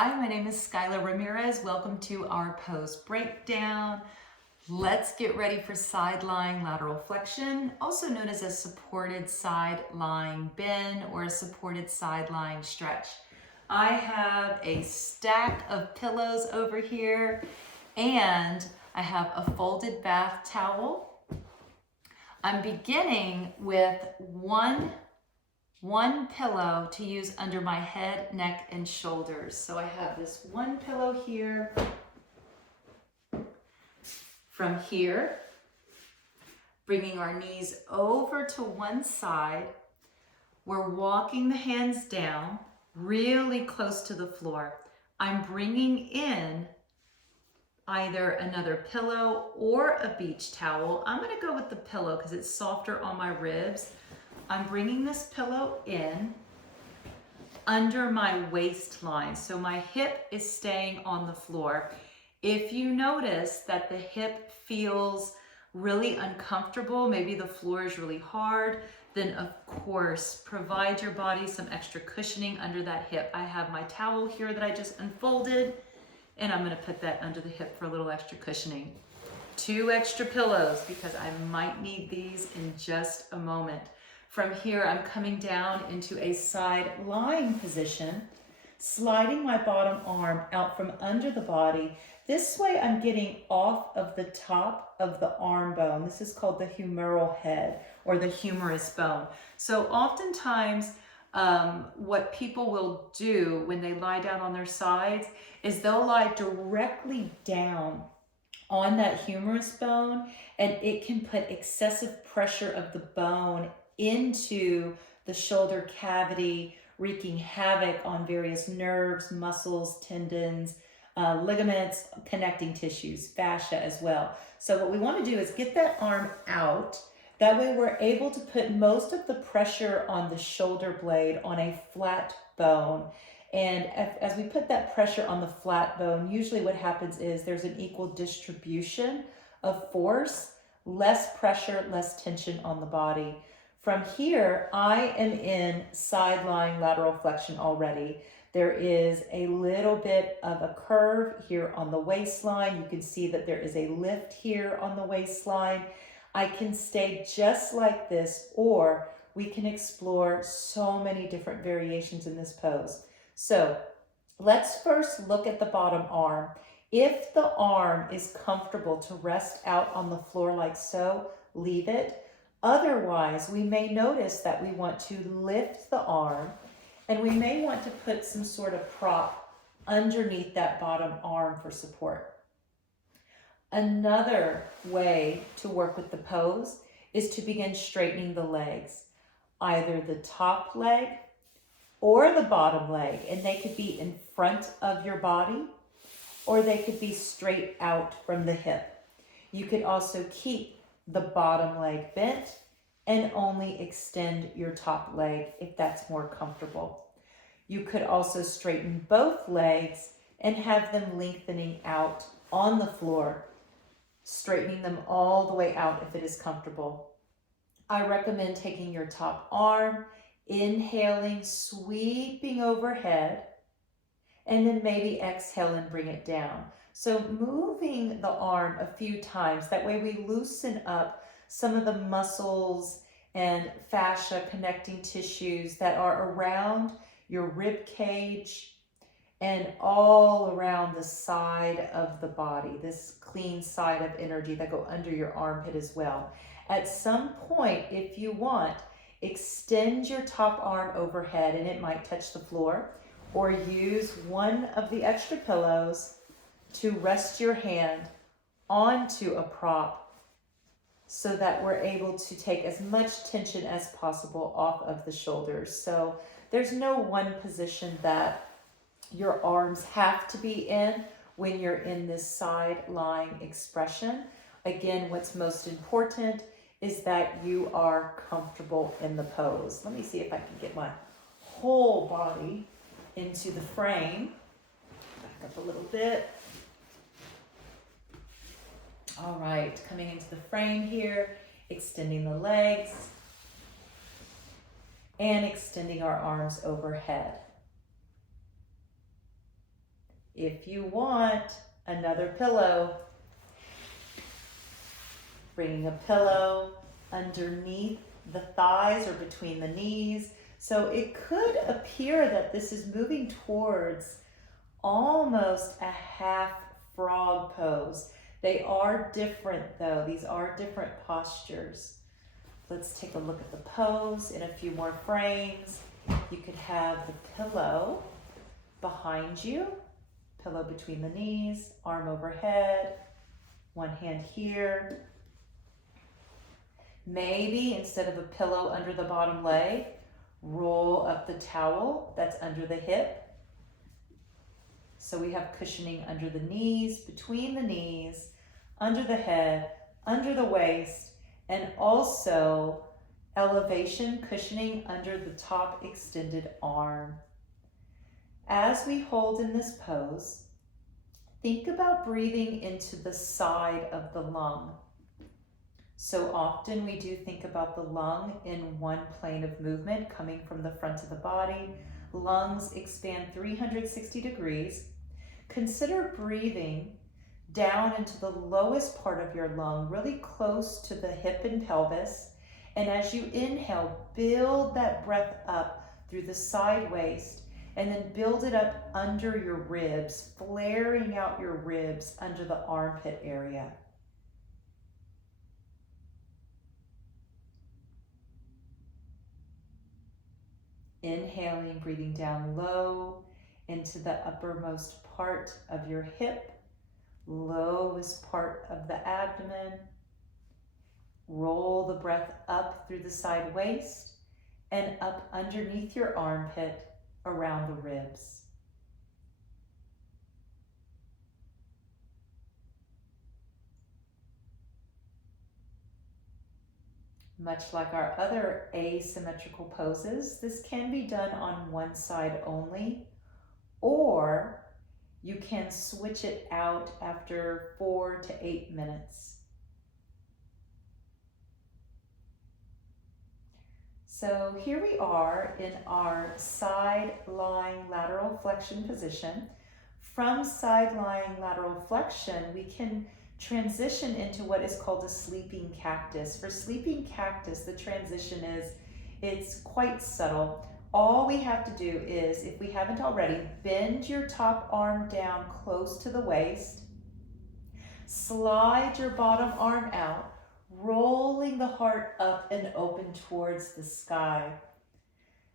Hi, my name is Skila Ramirez. Welcome to our pose breakdown. Let's get ready for side lying lateral flexion, also known as a supported side lying bend or a supported side lying stretch. I have a stack of pillows over here and I have a folded bath towel. I'm beginning with one pillow to use under my head, neck, and shoulders. So I have this one pillow here. From here, bringing our knees over to one side, we're walking the hands down really close to the floor. I'm bringing in either another pillow or a beach towel. I'm gonna go with the pillow because it's softer on my ribs. I'm bringing this pillow in under my waistline, so my hip is staying on the floor. If you notice that the hip feels really uncomfortable, maybe the floor is really hard, then of course, provide your body some extra cushioning under that hip. I have my towel here that I just unfolded, and I'm gonna put that under the hip for a little extra cushioning. 2 extra pillows because I might need these in just a moment. From here, I'm coming down into a side lying position, sliding my bottom arm out from under the body. This way I'm getting off of the top of the arm bone. This is called the humeral head or the humerus bone. So oftentimes what people will do when they lie down on their sides is they'll lie directly down on that humerus bone, and it can put excessive pressure of the bone into the shoulder cavity, wreaking havoc on various nerves, muscles, tendons, ligaments, connecting tissues, fascia as well. So what we want to do is get that arm out. That way we're able to put most of the pressure on the shoulder blade on a flat bone. And as we put that pressure on the flat bone, usually what happens is there's an equal distribution of force, less pressure, less tension on the body. From here, I am in side lying lateral flexion already. There is a little bit of a curve here on the waistline. You can see that there is a lift here on the waistline. I can stay just like this, or we can explore so many different variations in this pose. So let's first look at the bottom arm. If the arm is comfortable to rest out on the floor like so, leave it. Otherwise, we may notice that we want to lift the arm, and we may want to put some sort of prop underneath that bottom arm for support. Another way to work with the pose is to begin straightening the legs, either the top leg or the bottom leg, and they could be in front of your body or they could be straight out from the hip. You could also keep the bottom leg bent and only extend your top leg if that's more comfortable. You could also straighten both legs and have them lengthening out on the floor, straightening them all the way out if it is comfortable. I recommend taking your top arm, inhaling, sweeping overhead, and then maybe exhale and bring it down. So moving the arm a few times, that way we loosen up some of the muscles and fascia connecting tissues that are around your rib cage and all around the side of the body, this clean side of energy that go under your armpit as well. At some point, if you want, extend your top arm overhead and it might touch the floor, or use one of the extra pillows to rest your hand onto a prop so that we're able to take as much tension as possible off of the shoulders. So there's no one position that your arms have to be in when you're in this side lying expression. Again, what's most important is that you are comfortable in the pose. Let me see if I can get my whole body into the frame. Back up a little bit. All right, coming into the frame here, extending the legs and extending our arms overhead. If you want another pillow, bringing a pillow underneath the thighs or between the knees. So it could appear that this is moving towards almost a half frog pose. They are different though. These are different postures. Let's take a look at the pose in a few more frames. You could have the pillow behind you, pillow between the knees, arm overhead, one hand here. Maybe instead of a pillow under the bottom leg, roll up the towel that's under the hip. So we have cushioning under the knees, between the knees, under the head, under the waist, and also elevation cushioning under the top extended arm. As we hold in this pose, think about breathing into the side of the lung. So often we do think about the lung in one plane of movement coming from the front of the body. Lungs expand 360 degrees. Consider breathing down into the lowest part of your lung, really close to the hip and pelvis. And as you inhale, build that breath up through the side waist, and then build it up under your ribs, flaring out your ribs under the armpit area. Inhaling, breathing down low into the uppermost part of your hip, lowest part of the abdomen. Roll the breath up through the side waist and up underneath your armpit around the ribs. Much like our other asymmetrical poses, this can be done on one side only, or you can switch it out after 4 to 8 minutes. So here we are in our side lying lateral flexion position. From side lying lateral flexion, we can transition into what is called a sleeping cactus. For sleeping cactus, the transition it's quite subtle. All we have to do is, if we haven't already, bend your top arm down close to the waist, slide your bottom arm out, rolling the heart up and open towards the sky.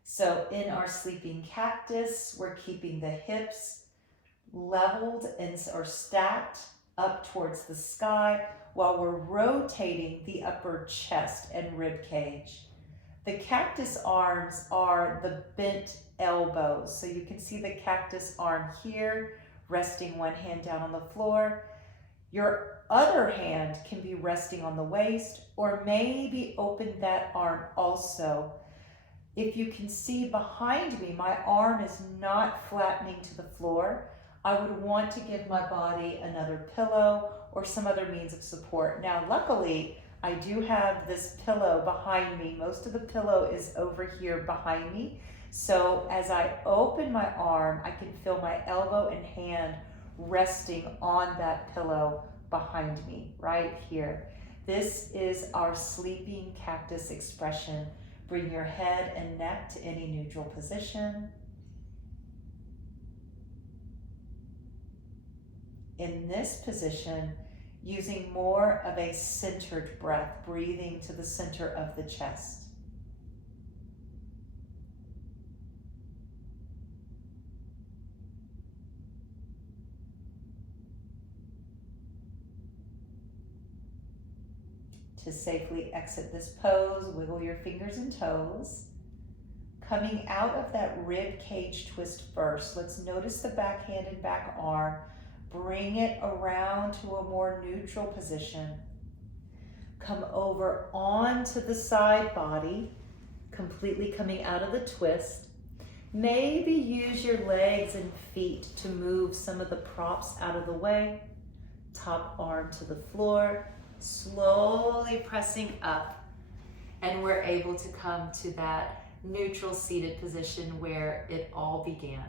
So in our sleeping cactus, we're keeping the hips leveled or stacked up towards the sky while we're rotating the upper chest and rib cage. The cactus arms are the bent elbows. So you can see the cactus arm here, resting one hand down on the floor. Your other hand can be resting on the waist, or maybe open that arm also. If you can see behind me, my arm is not flattening to the floor. I would want to give my body another pillow or some other means of support. Now, luckily, I do have this pillow behind me. Most of the pillow is over here behind me. So as I open my arm, I can feel my elbow and hand resting on that pillow behind me, right here. This is our sleeping cactus expression. Bring your head and neck to any neutral position. In this position, using more of a centered breath, breathing to the center of the chest. To safely exit this pose, wiggle your fingers and toes. Coming out of that rib cage twist first, let's notice the back hand and back arm. Bring it around to a more neutral position. Come over onto the side body, completely coming out of the twist. Maybe use your legs and feet to move some of the props out of the way. Top arm to the floor, slowly pressing up. And we're able to come to that neutral seated position where it all began.